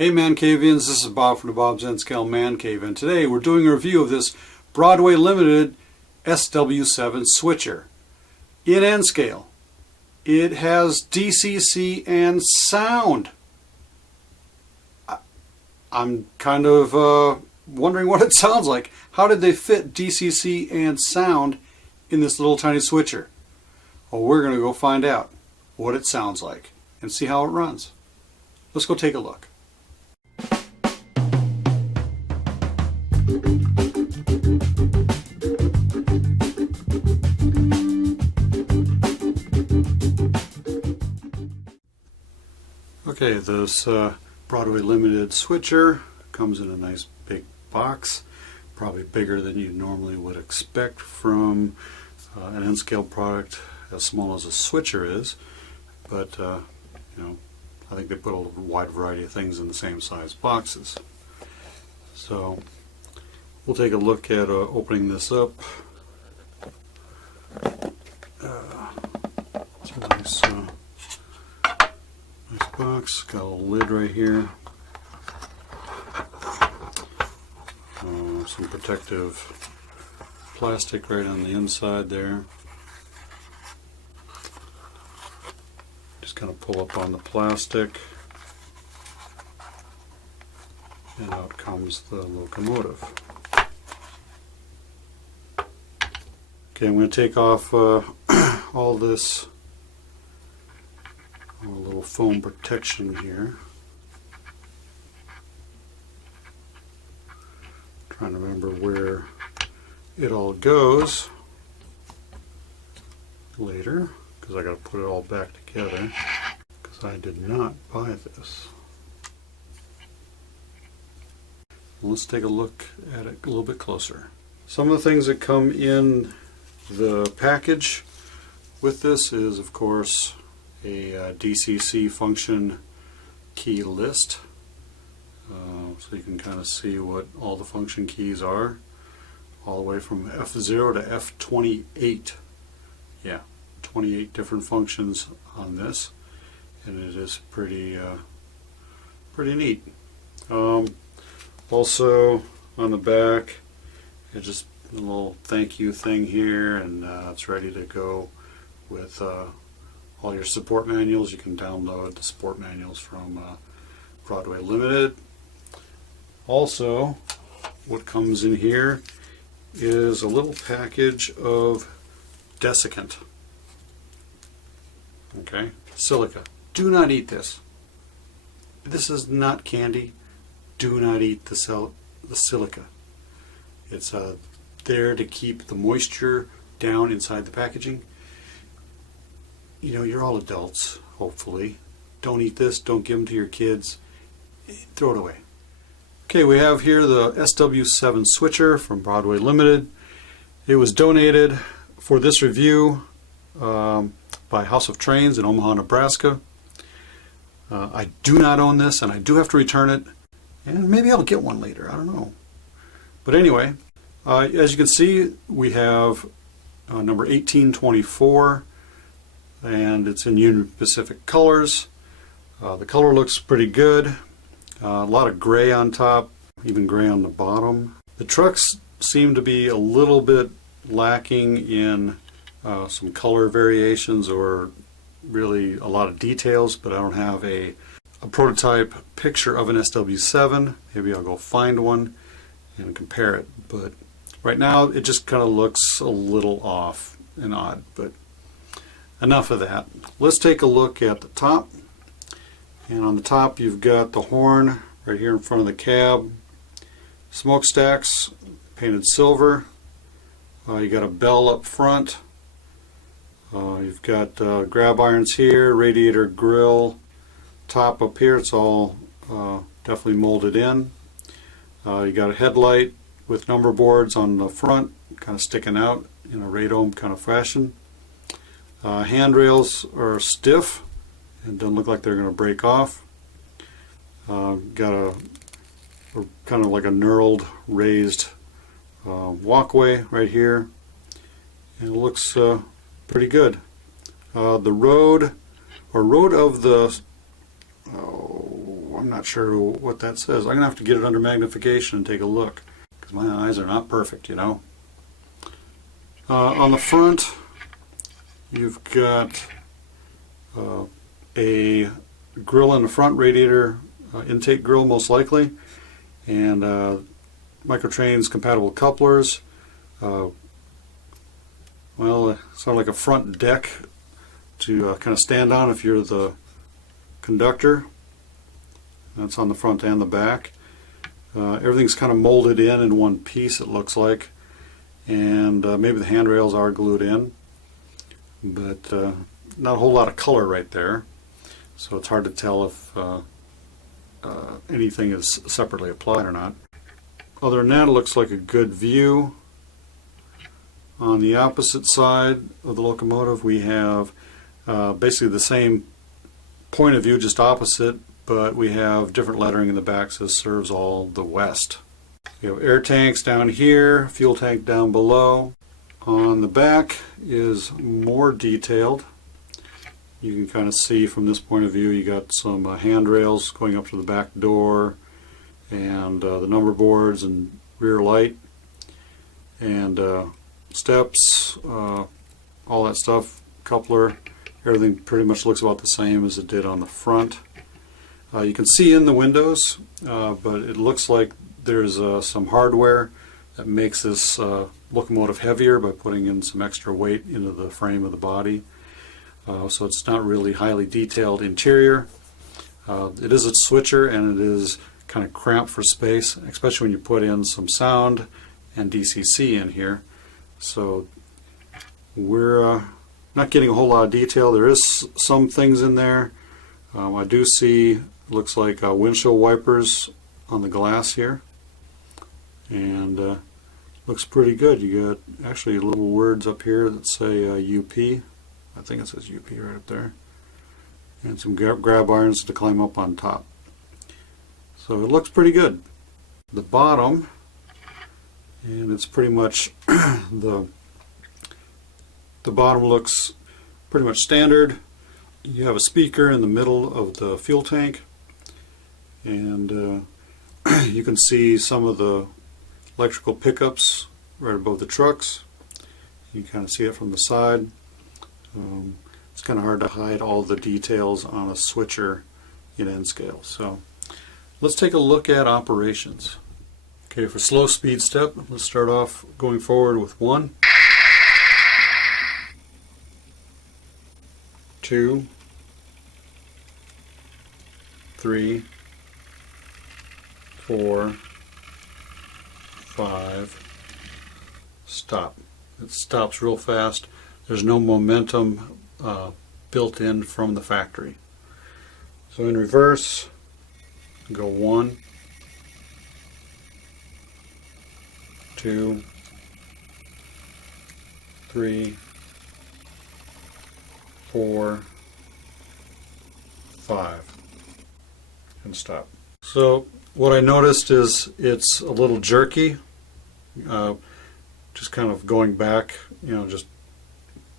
Hey ManCavians, this is Bob from DaBob's N-Scale ManCave, and today we're doing a review of this Broadway Limited SW7 Switcher in N-Scale. It has DCC and sound. I'm kind of wondering what it sounds like. How did they fit DCC and sound in this little tiny switcher? Well, we're going to go find out what it sounds like and see how it runs. Let's go take a look. Okay, this Broadway Limited switcher comes in a nice big box, probably bigger than you normally would expect from an N-Scale product as small as a switcher is, but you know, I think they put a wide variety of things in the same size boxes. So we'll take a look at opening this up. It's a nice box, got a little lid right here, some protective plastic right on the inside there. Just kind of pull up on the plastic, and out comes the locomotive. Okay, I'm going to take off all this little foam protection here. Trying to remember where it all goes later, because I got to put it all back together, because I did not buy this. Let's take a look at it a little bit closer. Some of the things that come in the package with this is, of course, a DCC function key list, so you can kind of see what all the function keys are, all the way from F0 to F28. Yeah, 28 different functions on this, and it is pretty neat. Also on the back, it's just a little thank you thing here, and it's ready to go with all your support manuals. You can download the support manuals from Broadway Limited. Also, what comes in here is a little package of desiccant. Okay, silica. Do not eat this. This is not candy. Do not eat the silica. It's there to keep the moisture down inside the packaging. You know, you're all adults, hopefully. Don't eat this. Don't give them to your kids. Throw it away. Okay, we have here the SW7 Switcher from Broadway Limited. It was donated for this review by House of Trains in Omaha, Nebraska. I do not own this, and I do have to return it. And maybe I'll get one later. I don't know. But anyway, as you can see, we have number 1824. And it's in Union Pacific colors. The color looks pretty good. A lot of gray on top, even gray on the bottom. The trucks seem to be a little bit lacking in some color variations or really a lot of details, but I don't have a prototype picture of an SW7. Maybe I'll go find one and compare it. But right now it just kind of looks a little off and odd. But enough of that. Let's take a look at the top. And on the top you've got the horn right here in front of the cab. Smokestacks painted silver. You got a bell up front. You've got grab irons here, radiator grill. Top up here, it's all definitely molded in. You got a headlight with number boards on the front, kind of sticking out in a radome kind of fashion. Handrails are stiff and don't look like they're going to break off. Got a kind of like a knurled, raised walkway right here, and it looks pretty good. The road of the I'm not sure what that says. I'm going to have to get it under magnification and take a look, because my eyes are not perfect, you know. On the front, you've got a grill in the front, radiator intake grill most likely, and Microtrains compatible couplers. Well, sort of like a front deck to kind of stand on if you're the conductor. That's on the front and the back. Everything's kind of molded in one piece, it looks like, and maybe the handrails are glued in, but not a whole lot of color right there, so it's hard to tell if anything is separately applied or not. Other than that, it looks like a good view. On the opposite side of the locomotive, we have basically the same point of view, just opposite, but we have different lettering in the back, says serves all the west. We have air tanks down here, fuel tank down below. On the back is more detailed. You can kind of see from this point of view, you got some handrails going up to the back door, and the number boards and rear light, and steps, all that stuff, coupler, everything pretty much looks about the same as it did on the front. You can see in the windows, but it looks like there's some hardware that makes this locomotive heavier by putting in some extra weight into the frame of the body. So it's not really highly detailed interior. It is a switcher, and it is kind of cramped for space, especially when you put in some sound and DCC in here. So we're not getting a whole lot of detail. There is some things in there. I do see, looks like windshield wipers on the glass here, and looks pretty good. You got actually little words up here that say UP. I think it says UP right up there, and some grab irons to climb up on top. So it looks pretty good. The bottom, and it's pretty much the bottom looks pretty much standard. You have a speaker in the middle of the fuel tank, and you can see some of the electrical pickups right above the trucks. You can kind of see it from the side. It's kind of hard to hide all the details on a switcher in N scale. So let's take a look at operations. Okay, for slow speed step, let's start off going forward with 1, 2, 3, 4, 5, stop. It stops real fast. There's no momentum built in from the factory. So in reverse, go 1, 2, 3, 4, 5, and stop. So what I noticed is it's a little jerky, just kind of going back, you know, just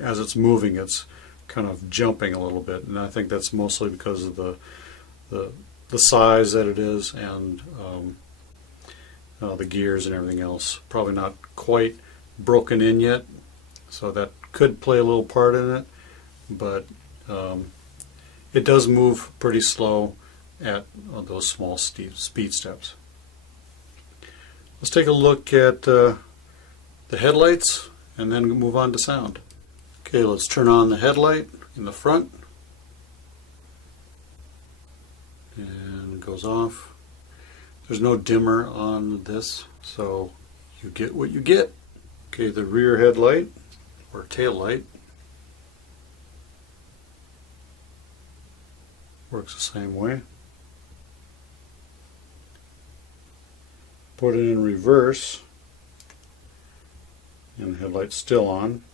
as it's moving, it's kind of jumping a little bit, and I think that's mostly because of the size that it is, and the gears and everything else. Probably not quite broken in yet, so that could play a little part in it, but it does move pretty slow at those small speed steps. Let's take a look at the headlights and then move on to sound. Okay, let's turn on the headlight in the front, and it goes off. There's no dimmer on this, so you get what you get. Okay, the rear headlight or tail light works the same way. Put it in reverse, and the headlight's still on.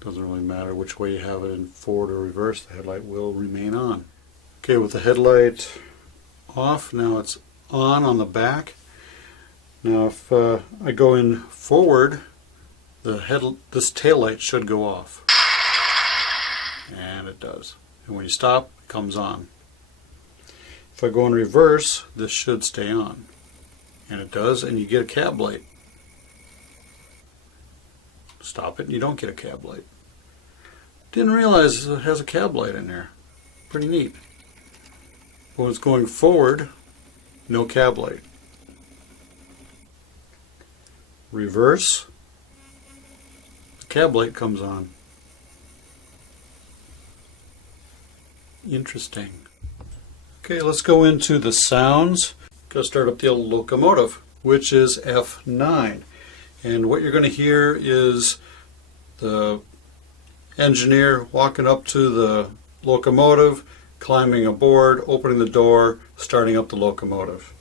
Doesn't really matter which way you have it, in forward or reverse, the headlight will remain on. Okay, with the headlight off, now it's on the back. Now if I go in forward, this tail light should go off. And it does. And when you stop, comes on. If I go in reverse, this should stay on. And it does, and you get a cab light. Stop it and you don't get a cab light. Didn't realize it has a cab light in there. Pretty neat. When it's going forward, no cab light. Reverse, the cab light comes on. Interesting. Okay, let's go into the sounds. Gotta start up the old Locomotive, which is F9. And what you're going to hear is the engineer walking up to the locomotive, climbing aboard, opening the door, starting up the locomotive.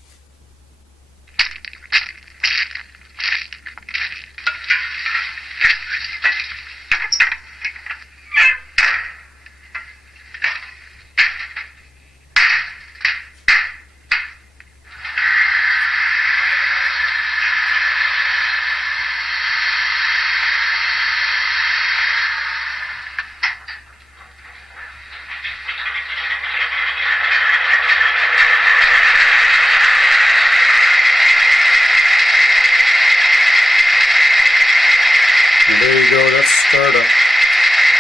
And there you go, that's startup.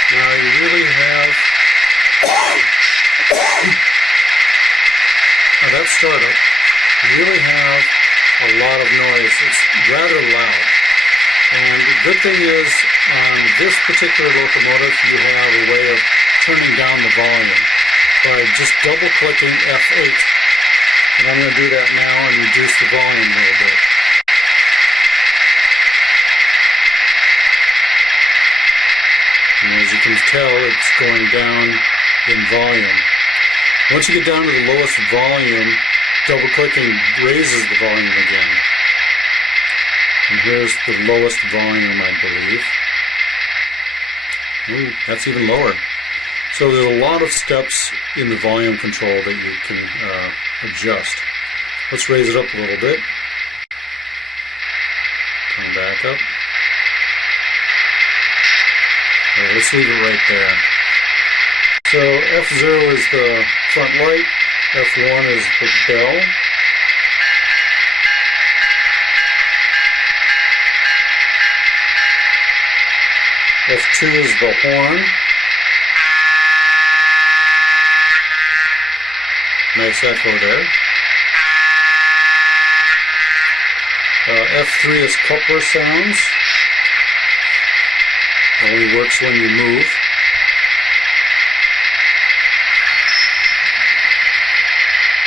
Now you really have, now that's startup. You really have a lot of noise. It's rather loud. And the good thing is, on this particular locomotive, you have a way of turning down the volume by just double clicking F8. And I'm going to do that now and reduce the volume a little bit. And as you can tell, it's going down in volume. Once you get down to the lowest volume, double-clicking raises the volume again. And here's the lowest volume, I believe. Ooh, that's even lower. So there's a lot of steps in the volume control that you can adjust. Let's raise it up a little bit. Come back up. Okay, let's leave it right there. So F0 is the front light, F1 is the bell. F2 is the horn. Nice echo there. F3 is coupler sounds. Only works when you move.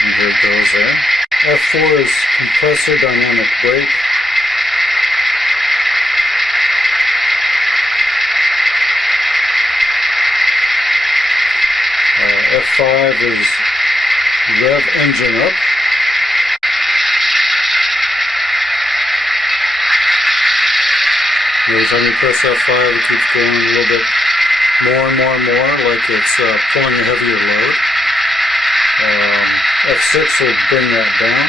And here it goes there. F4 is compressor dynamic brake. F5 is rev engine up. Every time you press F5, it keeps going a little bit more and more and more, like it's pulling a heavier load. F6 will bring that down.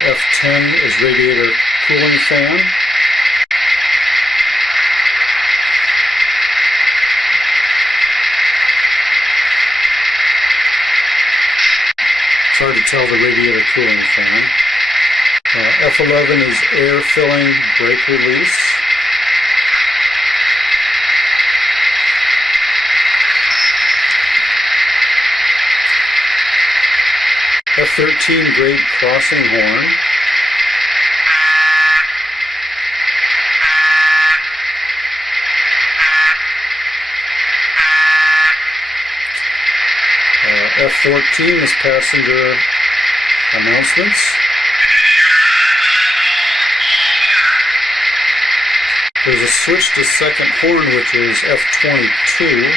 F10 is radiator cooling fan. It's hard to tell the radiator cooling fan. F11 is air filling brake release. F13 grade crossing horn. F14 is passenger announcements. There's a switch to second horn, which is F22,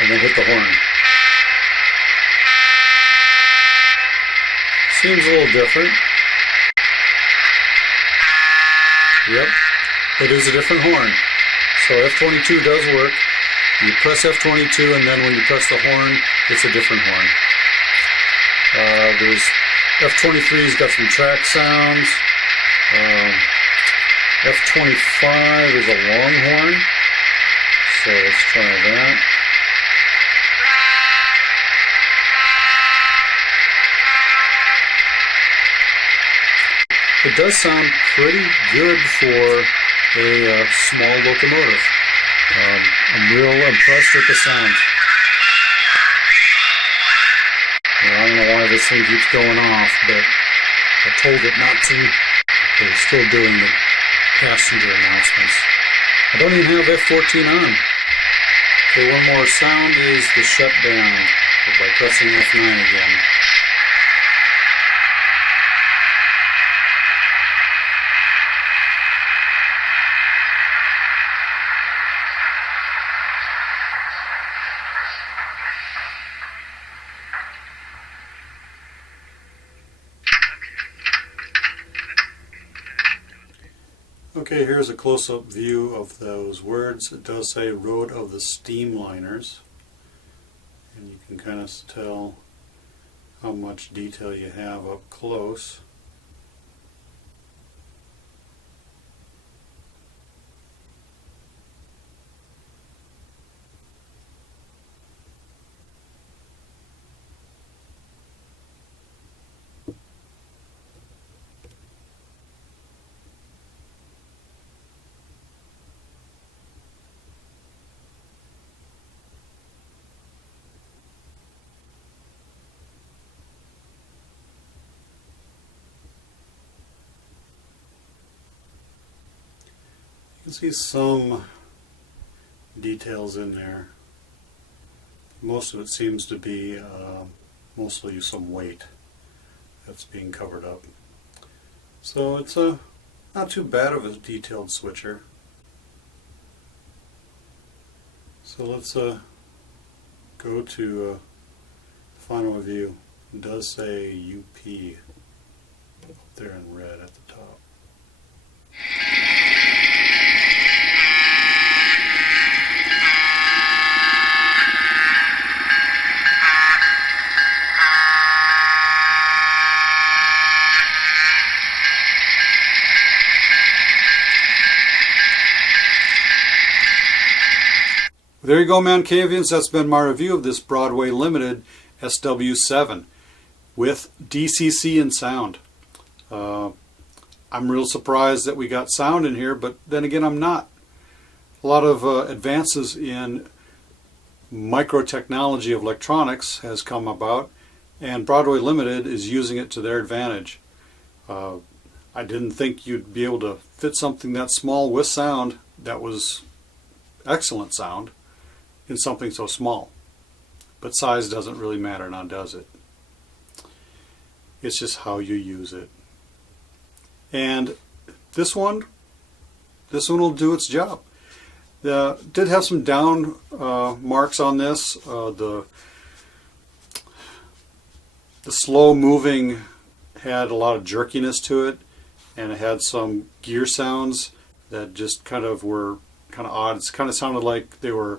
and then hit the horn. Seems a little different. Yep, it is a different horn. So F22 does work. You press F22, and then when you press the horn, it's a different horn. There's F23's got some track sounds. F25 is a longhorn, so let's try that. It does sound pretty good for a small locomotive. I'm real impressed with the sound. Well, I don't know why this thing keeps going off, but I told it not to. But it's still doing the passenger announcements. I don't even have F14 on. Okay, one more sound is the shutdown by pressing F9 again. Okay, here's a close-up view of those words. It does say Road of the Steamliners, and you can kind of tell how much detail you have up close. You can see some details in there. Most of it seems to be mostly some weight that's being covered up. So it's not too bad of a detailed switcher. So let's go to final review. It does say UP up there in red at the top. There you go, ManCavians. That's been my review of this Broadway Limited SW7 with DCC and sound. I'm real surprised that we got sound in here, but then again, I'm not. A lot of advances in micro technology of electronics has come about, and Broadway Limited is using it to their advantage. I didn't think you'd be able to fit something that small with sound that was excellent sound in something so small. But size doesn't really matter now, does it? It's just how you use it. And this one will do its job. Did have some down marks on this. The slow moving had a lot of jerkiness to it, and it had some gear sounds that just kind of were kind of odd. It kind of sounded like the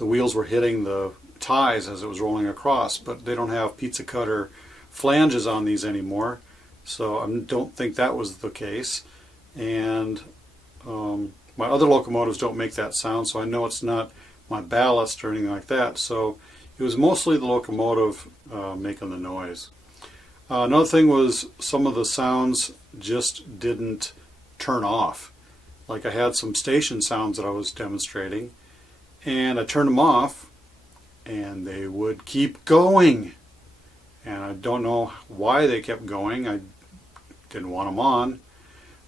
wheels were hitting the ties as it was rolling across, but they don't have pizza cutter flanges on these anymore, so I don't think that was the case. And my other locomotives don't make that sound, so I know it's not my ballast or anything like that. So it was mostly the locomotive making the noise. Another thing was some of the sounds just didn't turn off. Like I had some station sounds that I was demonstrating, and I turned them off and they would keep going, and I don't know why they kept going. I didn't want them on,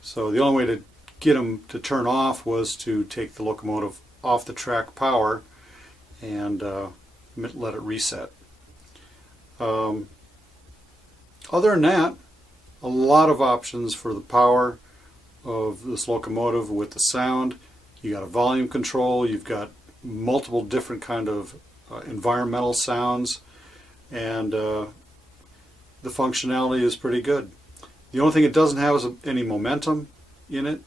so the only way to get them to turn off was to take the locomotive off the track power and let it reset. Other than that, a lot of options for the power of this locomotive with the sound. You got a volume control, you've got multiple different kind of environmental sounds, and the functionality is pretty good. The only thing it doesn't have is any momentum in it.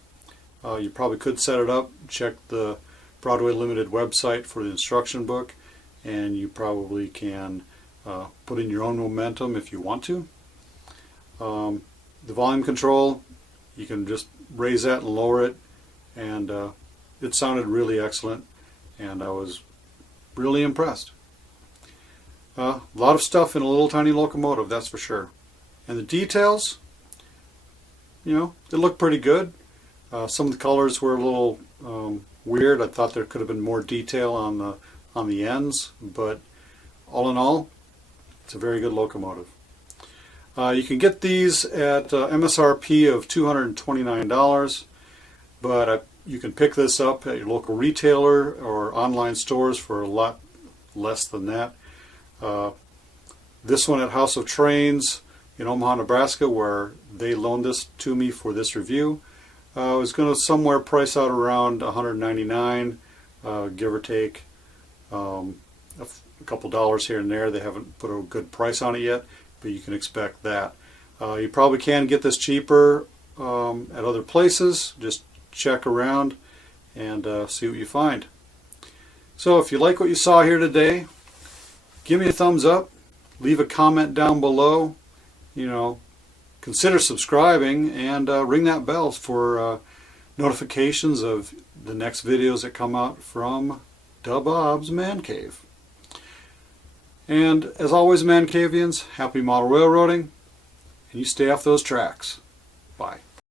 You probably could set it up, check the Broadway Limited website for the instruction book, and you probably can put in your own momentum if you want to. The volume control, you can just raise that and lower it, and it sounded really excellent, and I was really impressed. A lot of stuff in a little tiny locomotive, that's for sure. And the details, you know, it looked pretty good. Some of the colors were a little weird. I thought there could have been more detail on the ends, but all in all, it's a very good locomotive. You can get these at MSRP of $229, but you can pick this up at your local retailer or online stores for a lot less than that. This one at House of Trains in Omaha, Nebraska, where they loaned this to me for this review, was going to somewhere price out around $199, give or take a couple dollars here and there. They haven't put a good price on it yet, but you can expect that. You probably can get this cheaper at other places. Just check around and see what you find. So if you like what you saw here today, give me a thumbs up, leave a comment down below, you know, consider subscribing, and ring that bell for notifications of the next videos that come out from DaBob's Man Cave. And as always, Man Cavians, happy model railroading, and you stay off those tracks. Bye.